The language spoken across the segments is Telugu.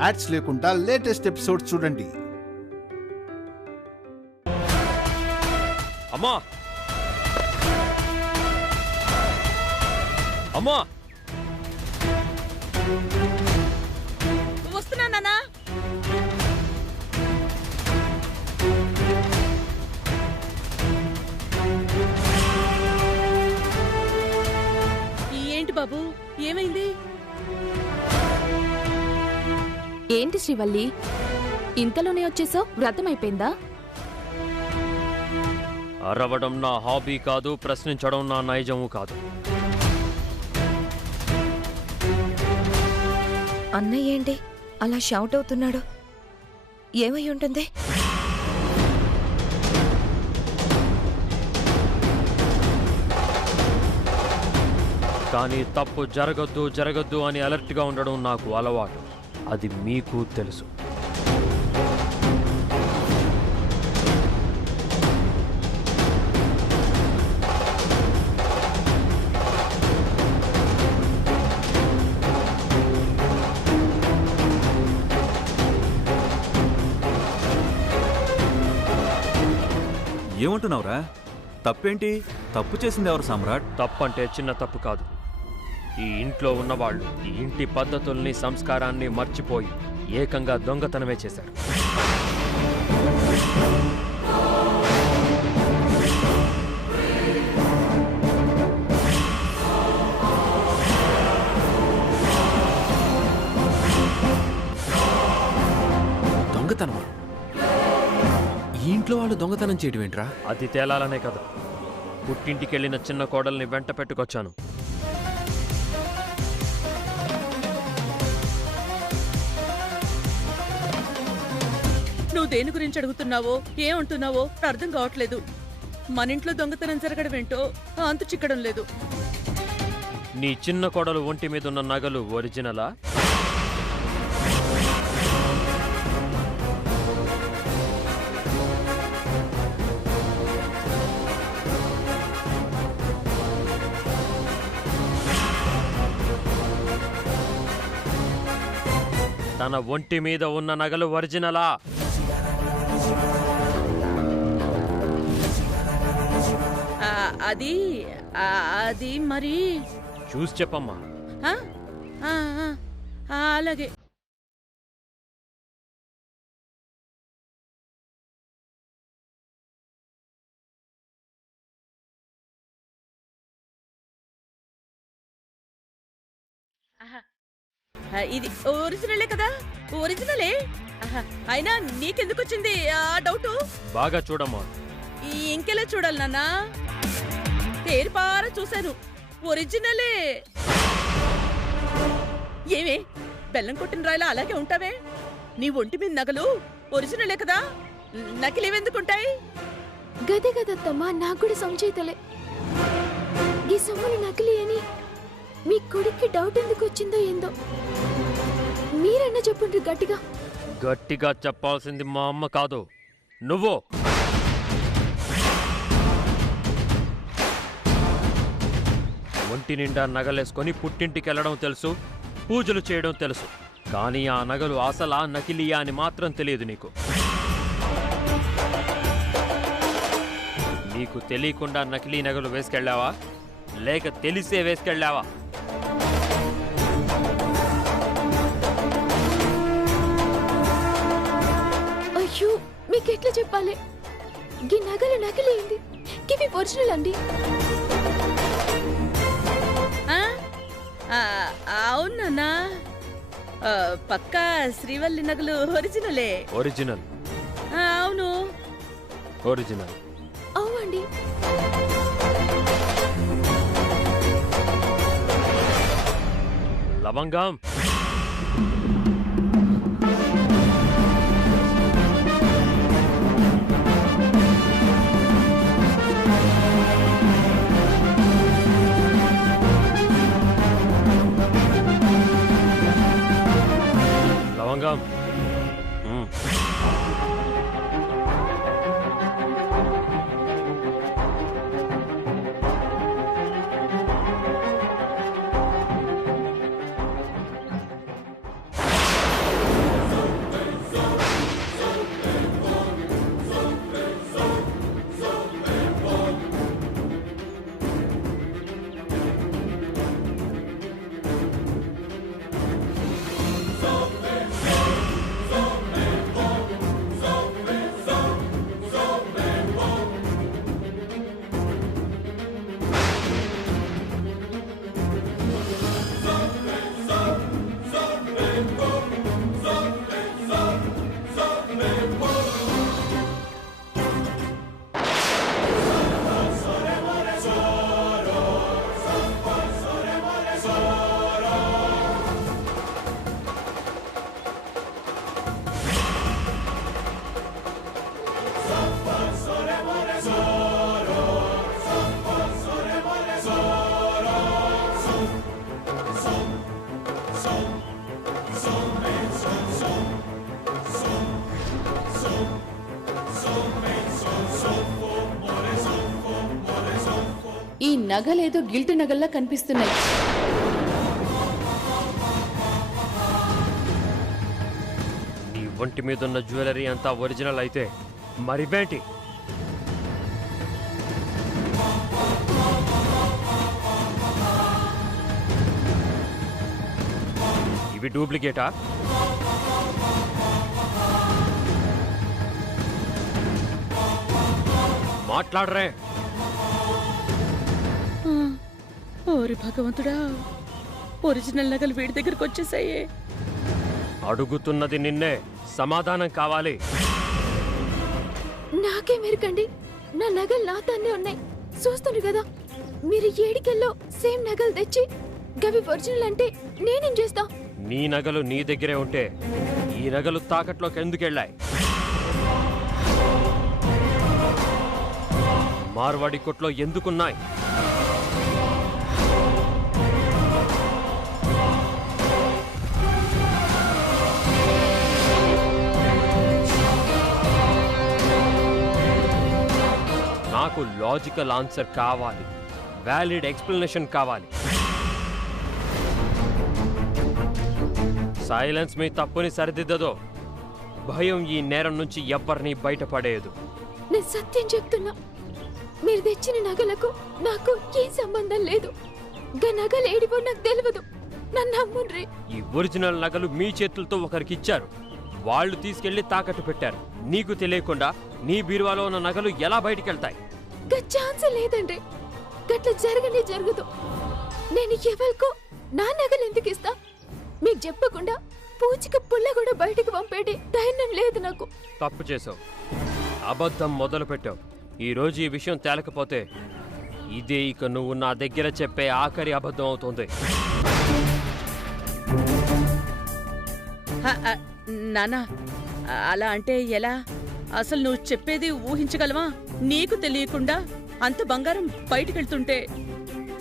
యాడ్స్ లేకుండా లేటెస్ట్ ఎపిసోడ్స్ చూడండి. అమ్మా అమ్మా వస్తున్నా నాన్నా. ఏంటి బాబు, ఏమైంది? ఏంటి శ్రీవల్లి, ఇంతలోనే వచ్చేసావు? వ్రతం అయిపోయిందా? అరవడం నా హాబీ కాదు, ప్రశ్నించడం నా నైజము కాదు. అన్నయ్య ఏంటి అలా షౌట్ అవుతున్నాడు? ఏమై ఉంటుంది? కానీ తప్పు జరగద్దు జరగద్దు అని అలర్ట్గా ఉండడం నాకు అలవాటు. అది మీకు తెలుసు. ఏమంటున్నావురా? తప్పేంటి? తప్పు చేసింది ఎవరు సామ్రాట్? తప్పంటే చిన్న తప్పు కాదు. ఈ ఇంట్లో ఉన్నవాళ్ళు ఈ ఇంటి పద్ధతుల్ని, సంస్కారాన్ని మర్చిపోయి ఏకంగా దొంగతనమే చేశారు. దొంగతనమా? ఈ ఇంట్లో వాళ్ళు దొంగతనం చేయడం ఏంట్రా? అది తేలాలనే కదా పుట్టింటికెళ్ళిన చిన్న కోడల్ని వెంట పెట్టుకొచ్చాను. నువ్వు దేని గురించి అడుగుతున్నావో, ఏమంటున్నావో అర్థం కావట్లేదు. మన ఇంట్లో దొంగతనం జరగడం ఏంటో అంతు చిక్కడం లేదు. నీ చిన్న కోడలు ఒంటి మీద ఉన్న నగలు ఒరిజినలా? తన ఒంటి మీద ఉన్న నగలు ఒరిజినలా? అది అది మరి చూసి చెప్పమ్మా. అలాగే. ఇది ఒరిజినలే కదా? ఒరిజినలే. అయినా నీకెందుకు వచ్చింది ఆ డౌట్? బాగా చూడమ్మా. ఇంకెలా చూడాలి నాన్నా? తేరిపార చూశాను, ఒరిజినలే. ఏమే బెల్లం కొట్టిన రాయిలా అలాగే ఉంటావే? నీ ఒంటి మీద నగలు ఒరిజినలే కదా, నకిలీవెందుకుంటాయి? గదే గదత్తమ్మా, నాకు కూడా సంచేతలే. ఈ సొమ్ములు నకిలీ అని మీ కొడుక్కి డౌట్ ఎందుకు వచ్చిందో ఏందో మీరన్నా చెప్పండి గట్టిగా. గట్టిగా చెప్పాల్సింది మా అమ్మ కాదు, నువ్వు. ఒంటి నిండా నగలేసుకొని పుట్టింటికెళ్ళడం తెలుసు, పూజలు చేయడం తెలుసు, కానీ ఆ నగలు అసలా నకిలీయా అని మాత్రం తెలియదు నీకు. నీకు తెలియకుండా నకిలీ నగలు వేసుకెళ్ళావా, లేక తెలిసే వేసుకెళ్ళావా? అయ్యో, మీకెట్లా చెప్పాలి? ఈ నగలు నకిలీంది, ఇవి ఒరిజినల్ అండి. అవునా? పక్కా శ్రీవల్లి నగలు ఒరిజినలే. ఒరిజినల్. అవును, ఒరిజినల్. అవునండి. లవంగం. లవంగం. నగలేదో గిల్ట్ నగల్లా కనిపిస్తున్నాయి. నీ ఒంటి మీదున్న జ్యువెలరీ అంతా ఒరిజినల్ అయితే మరివేంటి? ఇవి డూప్లికేటా? మాట్లాడరే. ఓరి భగవంతుడా, ఒరిజినల్ నగలు వీడి దగ్గరకు వచ్చేసాయే. అడుగుతున్నది నిన్నే, సమాధానం కావాలి. నాకే మెరకండి, నా నగలు నాతోనే ఉన్నాయి. చూస్తున్నారు కదా, మీరు ఏడికెళ్ళో సేమ్ నగలు తెచ్చి గవి ఒరిజినల్ అంటే నేనేం చేస్తా? నీ నగలు నీ దగ్గరే ఉంటే ఈ నగలు తాకట్లోకి ఎందుకెళ్ళాయి? మార్వాడి కొట్లో ఎందుకున్నాయి? నాకు లాజికల్ ఆన్సర్ కావాలి, వ్యాలిడ్ ఎక్స్ప్లెనేషన్ కావాలి. సైలెన్స్ మీ తప్పుని సరిదిద్దదో భయం ఈ నేరం నుంచి ఎవ్వరినీ బయటపడేయదు. నేను సత్యం చెప్తున్నా, మీరు తెచ్చిన నగలకు నాకు ఏ సంబంధం లేదు. గా నగలు ఏడిపో నాకు తెలియదు, నన్ను నమ్ముండ్రి. ఈ ఒరిజినల్ నగలు మీ చేతులతో ఒకరికిచ్చారు, వాళ్ళు తీసుకెళ్లి తాకట్టు పెట్టారు. నీకు తెలియకుండా నీ బీరువాలో ఉన్న నగలు ఎలా బయటికెళ్తాయి? గా ఛాన్స్ లేదండి, గట్ల జరగనే జరగదు. నేను ఎవరికో నా నగలు ఎందుకు ఇస్తా? మీకు చెప్పకుండా పూచిక పుల్ల కూడా బయటికి పంపేటి ధైర్యం లేదు నాకు. తప్పు చేసావు, అబద్ధం మొదలు పెట్టావు. ఈ రోజు ఈ విషయం తేలకపోతే ఇదే ఇక నువ్వు నా దగ్గర చెప్పే ఆఖరి అబద్ధం అవుతుంది. నానా, అలా అంటే ఎలా? అసలు నువ్వు చెప్పేది ఊహించగలవా? నీకు తెలియకుండా అంత బంగారం బయటికెళ్తుంటే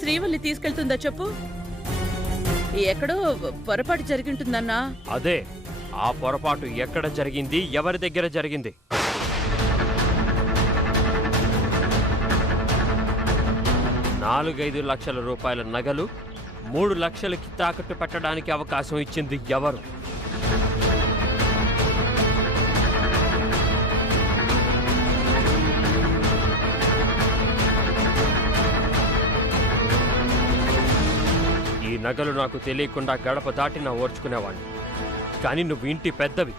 శ్రీవల్లి తీసుకెళ్తుందా చెప్పు? ఎక్కడో పొరపాటు జరిగింటుందన్నా. అదే, ఆ పొరపాటు ఎక్కడ జరిగింది, ఎవరి దగ్గర జరిగింది? 4-5 లక్షల రూపాయల నగలు 3 లక్షలకి తాకట్టు పెట్టడానికి అవకాశం ఇచ్చింది ఎవరు? ఈ నగలు నాకు తెలియకుండా గడప దాటినా ఓర్చుకునేవాడిని. కానీ నువ్వు ఇంటి పెద్దవి,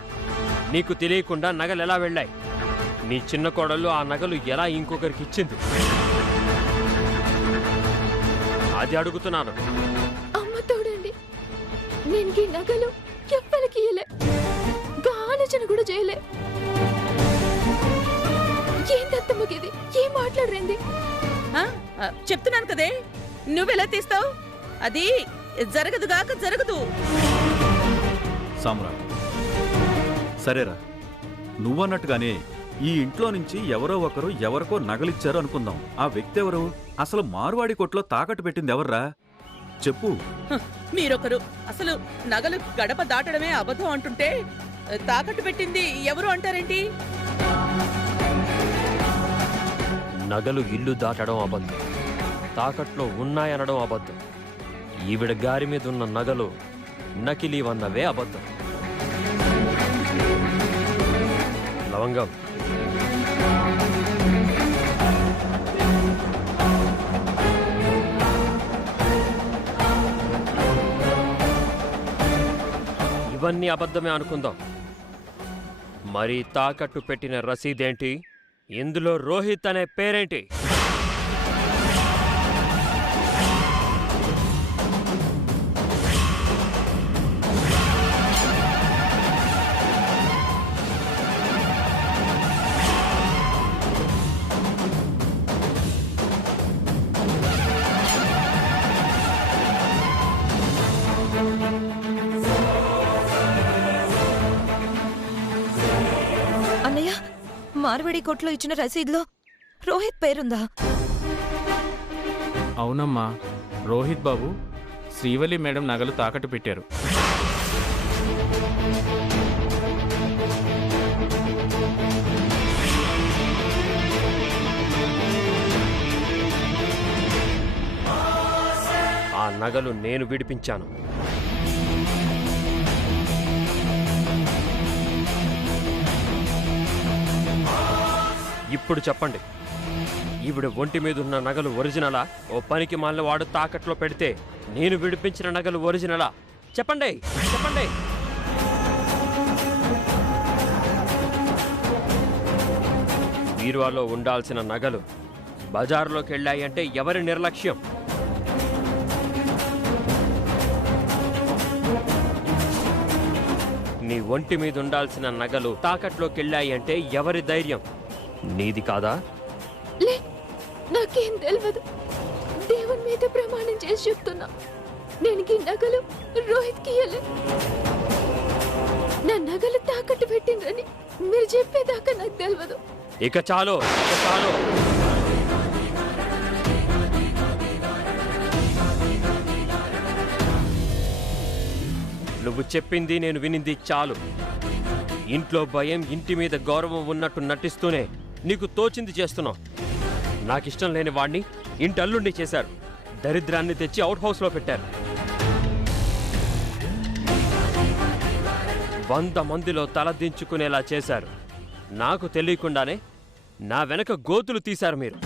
నీకు తెలియకుండా నగలు ఎలా వెళ్ళాయి? నీ చిన్న కోడలు ఆ నగలు ఎలా ఇంకొకరికి ఇచ్చింది? అది అడుగుతున్నాను. అమ్మ తోడండి, నేను ఈ నగలు ఎవ్వరికి ఇయ్యలే, గా ఆలోచన కూడా చేయలే. ఏంటత్తమ్మకిది? ఏం మాట్లాడరేంది? చెప్తున్నాను కదే, నువ్వెలా తీస్తావు? అది జరగదుగాక జరగదు. సామ్రాట్, సరేరా, నువ్వన్నట్టుగానే ఈ ఇంట్లో నుంచి ఎవరో ఒకరు ఎవరికో నగలిచ్చారు అనుకుందాం. ఆ వ్యక్తి ఎవరు? అసలు మార్వాడి కొట్లో తాకట్టు పెట్టింది ఎవర్రా? చెప్పు. మీరొకరు అసలు నగలు గడప దాటడమే అబద్ధం అంటుంటే తాకట్టు పెట్టింది ఎవరు అంటారేంటి? నగలు ఇల్లు దాటడం అబద్ధం, తాకట్లో ఉన్నాయనడం అబద్ధం. ఈవిడ గారి మీద ఉన్న నగలు నకిలీవన్నవే అబద్ధం. లవంగం, ఇవన్నీ అబద్ధమే అనుకుందాం. మరి తాకట్టు పెట్టిన రసీదేంటి? ఇందులో రోహిత్ అనే పేరేంటి? అన్నయ్య, మార్వాడి కొట్లో ఇచ్చిన రసీదులో రోహిత్ పేరుందా? అవునమ్మా, రోహిత్ బాబు శ్రీవల్లి మేడం నగలు తాకట్టు పెట్టారు. నగలు నేను విడిపించాను. ఇప్పుడు చెప్పండి, ఈవిడ ఒంటి మీద ఉన్న నగలు ఒరిజినలా? ఓ పనికి మాలిన వాడు తాకట్లో పెడితే నేను విడిపించిన నగలు ఒరిజినలా? చెప్పండి, చెప్పండి. బీరువాలో ఉండాల్సిన నగలు బజారులోకి వెళ్ళాయంటే ఎవరి నిర్లక్ష్యం? నీ ఒంటి మీద ఉండాల్సిన నగలు తాకట్లోకి వెళ్ళాయంటే ఎవరి ధైర్యం? నీది కాదా? లే, నాకేం తెలియదు. దేవుని మీద ప్రమాణం చేసి చెప్తున్నా, నేను ఈ నగలు రోహిత్కి ఇయ్యలే. నా నగలు తాకట్టు పెట్టిండ్రని మీరు చెప్పేదాకా నాకు తెలియదు. ఇక చాలు, ఇక చాలు. నువ్వు చెప్పింది నేను వినింది చాలు. ఇంట్లో భయం, ఇంటి మీద గౌరవం ఉన్నట్టు నటిస్తూనే నీకు తోచింది చేస్తున్నావు. నాకిష్టం లేని వాణ్ణి ఇంటి అల్లుండి చేశారు. దరిద్రాన్ని తెచ్చి అవుట్ హౌస్లో పెట్టారు. 100 మందిలో తలదించుకునేలా చేశారు. నాకు తెలియకుండానే నా వెనక గోతులు తీశారు మీరు.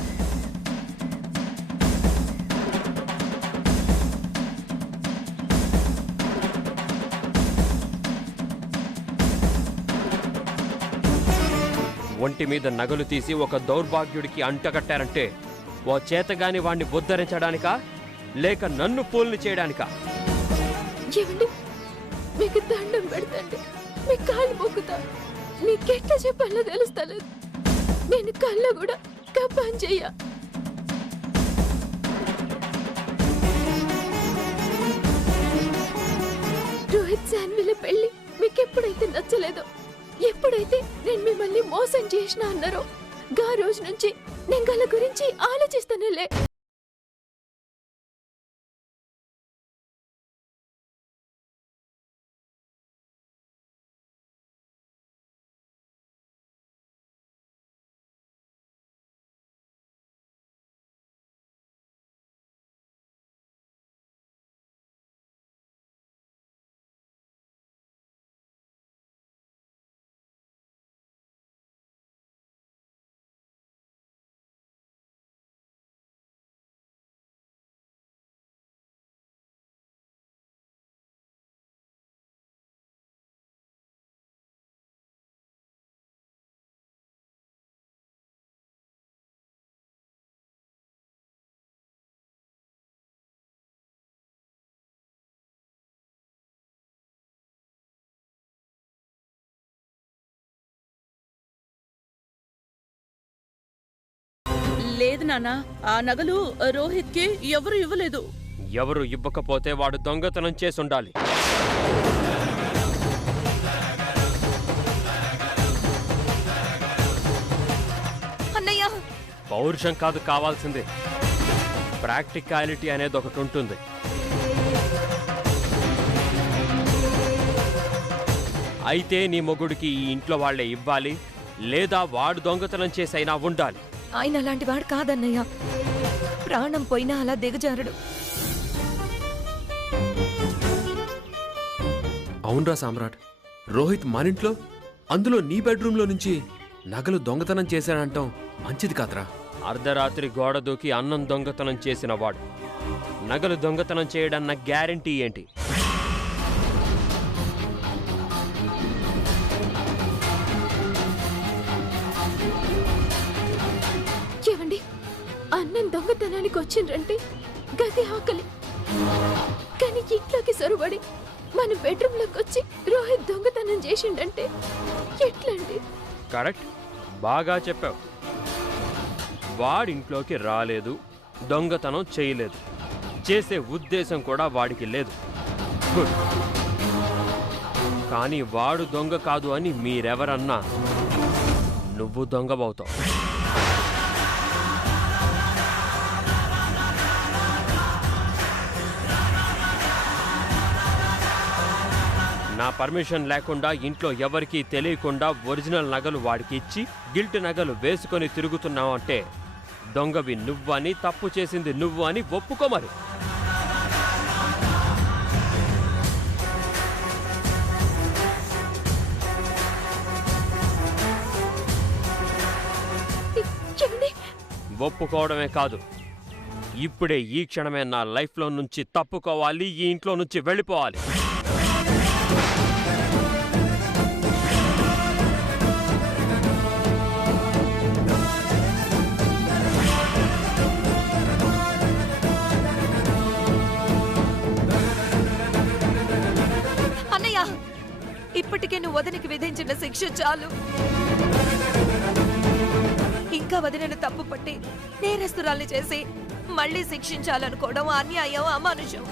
ఒంటి మీద నగలు తీసి ఒక దౌర్భాగ్యుడికి అంటగట్టారంటే ఓ చేతగాని వాణ్ణి ఉద్ధరించడానికా, లేక నన్ను పూల్ని చేయడానికా? ఏమండి, మీకు దండం పెడతండి, మీ కాళ్ళు మొక్కుతా. మీకెట్లా చెప్పాలో తెలుస్తలేదు. నేను కళ్ళ కూడా కప్పని చెయ్య. రోహిత్ శాన్విల పెళ్లి మీకెప్పుడైతే నచ్చలేదో, ఎప్పుడైతే నేను మిమ్మల్ని మోసం చేసిన అన్నారో, గా రోజు నుంచి నేను గల గురించి ఆలోచిస్తానులే. లేదు నాన్న, ఆ నగలు రోహిత్కి ఎవరు ఇవ్వలేదు. ఎవరు ఇవ్వకపోతే వాడు దొంగతనం చేసుండాలి. అన్నయ్య, పౌరుషం కాదు కావాల్సింది, ప్రాక్టికాలిటీ అనేది ఒకటి ఉంటుంది. అయితే నీ మొగుడికి ఈ ఇంట్లో వాళ్లే ఇవ్వాలి, లేదా వాడు దొంగతనం చేసైనా ఉండాలి. ఆయన అలాంటి వాడు కాదన్నయ్య. ప్రాణం పోయినా అలా దిగజారడు. అవునరా సామ్రాట్, రోహిత్ మనింట్లో, అందులో నీ బెడ్రూమ్లో నుంచి నగలు దొంగతనం చేశాడంటాం మంచిది కాదురా. అర్ధరాత్రి గోడ దూకి అన్నం దొంగతనం చేసిన వాడు నగలు దొంగతనం చేయడన్న గ్యారంటీ ఏంటి? ఏవండి, అన్నం దొంగతనానికి వచ్చిండ్రంటే గది ఆకలి, కానీ ఇంట్లోకి సొరబడి మన బెడ్రూమ్ లోకి వచ్చి రోహిత్ దొంగతనం చేసిండంటే ఎట్లండి? కరెక్ట్, బాగా చెప్పావు. వాడింట్లోకి రాలేదు, దొంగతనం చేయలేదు, చేసే ఉద్దేశం కూడా వాడికి లేదు. గుడ్. కానీ వాడు దొంగ కాదు అని మీరెవరన్నా నువ్వు దొంగబవుతావు. నా పర్మిషన్ లేకుండా ఇంట్లో ఎవరికీ తెలియకుండా ఒరిజినల్ నగలు వాడికి ఇచ్చి గిల్ట్ నగలు వేసుకొని తిరుగుతున్నావు అంటే దొంగవి నువ్వు అని, తప్పు చేసింది నువ్వు అని ఒప్పుకో మరి. ఒప్పుకోవడమే కాదు, ఇప్పుడే ఈ క్షణమే నా లైఫ్లో నుంచి తప్పుకోవాలి, ఈ ఇంట్లో నుంచి వెళ్ళిపోవాలి. అన్నయ్య, ఇప్పటికే నువ్వు వదినకి విధించిన శిక్ష చాలు. ఇంకా వదినను తప్పు పట్టి నేరస్తురాల్ని చేసి మళ్ళీ శిక్షించాలనుకోవడం అన్యాయం, అమానుషం.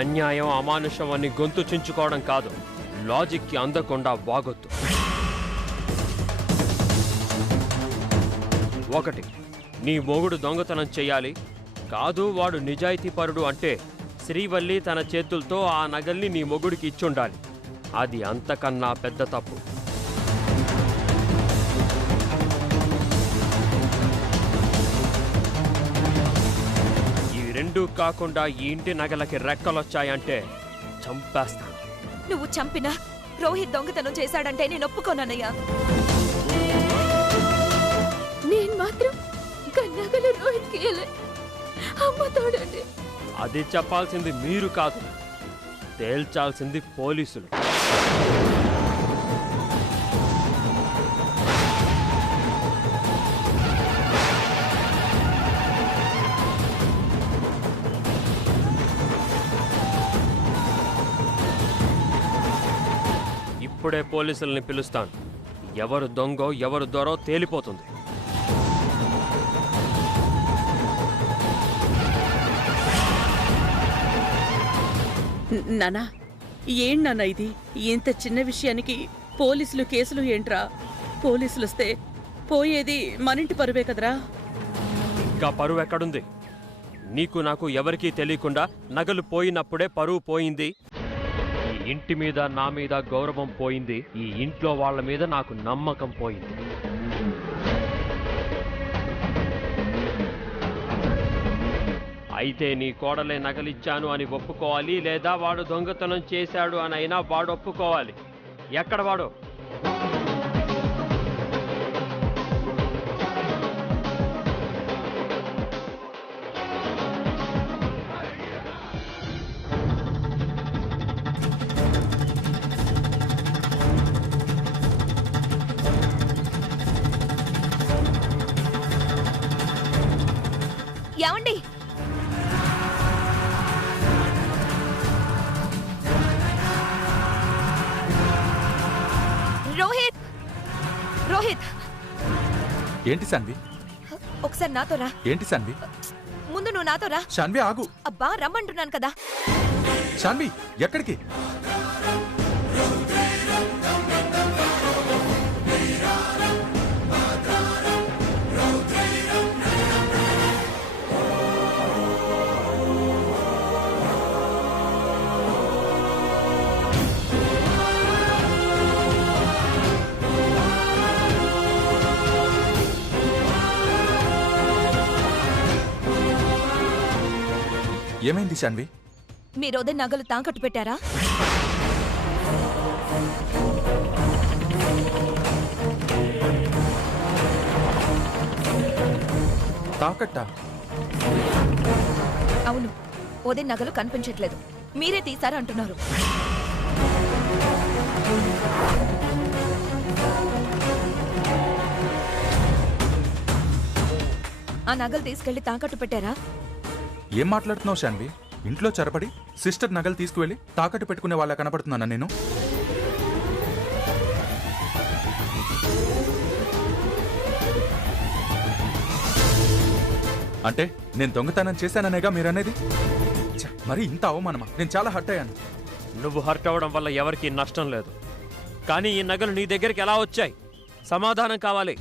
అన్యాయం, అమానుషం అని గొంతు చించుకోవడం కాదు, లాజిక్కి అందకుండా వాగొద్దు. ఒకటి, నీ మొగుడు దొంగతనం చెయ్యాలి, కాదు వాడు నిజాయితీపరుడు అంటే శ్రీవల్లి తన చేతులతో ఆ నగల్ని నీ మొగుడికి ఇచ్చుండాలి. అది అంతకన్నా పెద్ద తప్పు. ఈ రెండూ కాకుండా ఈ ఇంటి నగలకి రెక్కలొచ్చాయంటే చంపేస్తాను. నువ్వు చంపినా రోహిత్ దొంగతనం చేశాడంటే నేను ఒప్పుకోనన్నయ్యా. నేను మాత్రం కన్నాగలు రోహిత్కి అమ్మ తోడండి. అది చెప్పాల్సింది మీరు కాదు, తేల్చాల్సింది పోలీసులు. ఇప్పుడే పోలీసుల్ని పిలుస్తాను. ఎవరు దొంగో ఎవరు దొరో తేలిపోతుంది. నానా, ఏం నాన్న ఇది? ఇంత చిన్న విషయానికి పోలీసులు కేసులు ఏంట్రా? పోలీసులు వస్తే పోయేది మనింటి పరువే కదరా. ఇంకా పరువు ఎక్కడుంది? నీకు నాకు ఎవరికీ తెలియకుండా నగలు పోయినప్పుడే పరువు పోయింది. ఈ ఇంటి మీద నా మీద గౌరవం పోయింది. ఈ ఇంట్లో వాళ్ళ మీద నాకు నమ్మకం పోయింది. అయితే నీ కోడలే నగలిచ్చాను అని ఒప్పుకోవాలి, లేదా వాడు దొంగతనం చేశాడు అని అయినా వాడు ఒప్పుకోవాలి. ఎక్కడ వాడు? ఏమండి, రోహిత్, రోహిత్, ఏంటి సాన్వి? ఒకసారి నాతో రా. ఏంటి సాన్వి? ముందు నువ్వు నాతో రా. శాన్వి ఆగు. అబ్బా, రమ్మంటున్నాను కదా. శాన్వి ఎక్కడికి? ఏమైంది శాన్వి? మీరు వదిన నగలు తాకట్టు పెట్టారా? తాకట్టా? అవును, వదిన నగలు కనిపించట్లేదు, మీరే తీశారా అంటున్నారు. ఆ నగలు తీసుకెళ్లి తాకట్టు పెట్టారా? ఏం మాట్లాడుతున్నావు శాన్వి? ఇంట్లో చొరబడి సిస్టర్ నగలు తీసుకువెళ్ళి తాకట్టు పెట్టుకునే వాళ్ళ కనపడుతున్నానా నేను? అంటే నేను దొంగతనం చేశాననేగా మీరనేది? మరి ఇంత అవమానమా? నేను చాలా హర్ట్ అయ్యాను. నువ్వు హర్ట్ అవ్వడం వల్ల ఎవరికీ నష్టం లేదు, కానీ ఈ నగలు నీ దగ్గరికి ఎలా వచ్చాయి? సమాధానం కావాలి.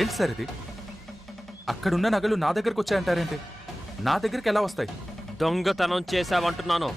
ఏంటి సార్ ఇది? అక్కడున్న నగలు నా దగ్గరకు వచ్చాయంటారేంటి? నా దగ్గరికి ఎలా వస్తాయి? దొంగతనం చేశావంటున్నాను.